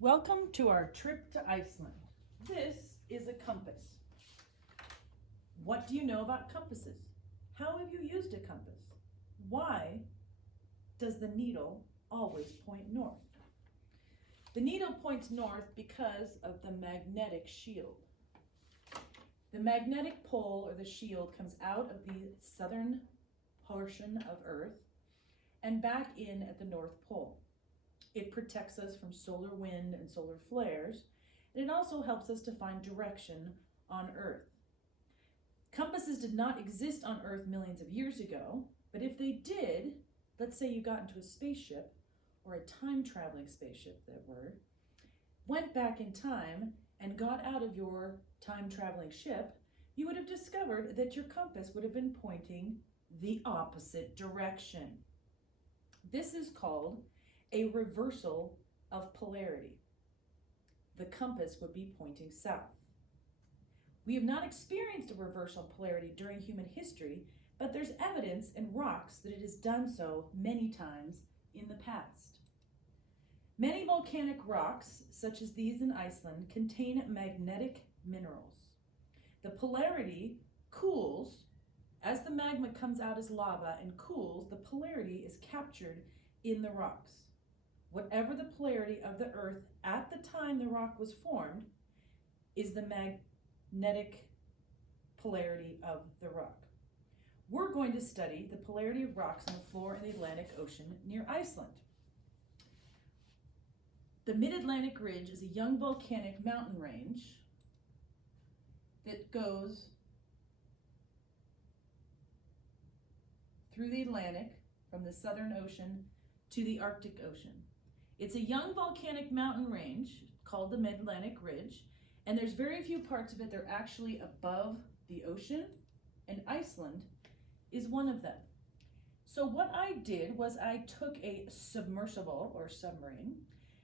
Welcome to our trip to Iceland. This is a compass. What do you know about compasses? How have you used a compass? Why does the needle always point north? The needle points north because of the magnetic shield. The magnetic pole or the shield comes out of the southern portion of Earth and back in at the North Pole. It protects us from solar wind and solar flares, and it also helps us to find direction on Earth. Compasses did not exist on Earth millions of years ago, but if they did, let's say you got into a spaceship, or a time-traveling spaceship, that word, went back in time and got out of your time-traveling ship, you would have discovered that your compass would have been pointing the opposite direction. This is called a reversal of polarity. The compass would be pointing south. We have not experienced a reversal of polarity during human history, but there's evidence in rocks that it has done so many times in the past. Many volcanic rocks, such as these in Iceland, contain magnetic minerals. The polarity cools as the magma comes out as lava and cools. The polarity is captured in the rocks. Whatever the polarity of the Earth at the time the rock was formed is the magnetic polarity of the rock. We're going to study the polarity of rocks on the floor in the Atlantic Ocean near Iceland. The Mid-Atlantic Ridge is a young volcanic mountain range that goes through the Atlantic from the Southern Ocean to the Arctic Ocean. It's a young volcanic mountain range called the Mid-Atlantic Ridge, and there's very few parts of it that are actually above the ocean, and Iceland is one of them. So what I did was I took a submersible or submarine,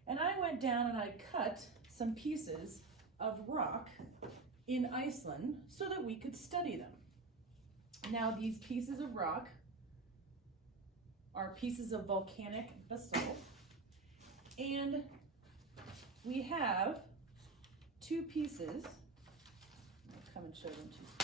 and I went down and I cut some pieces of rock in Iceland so that we could study them. Now these pieces of rock are pieces of volcanic basalt, and we have two pieces. I'll come and show them to you.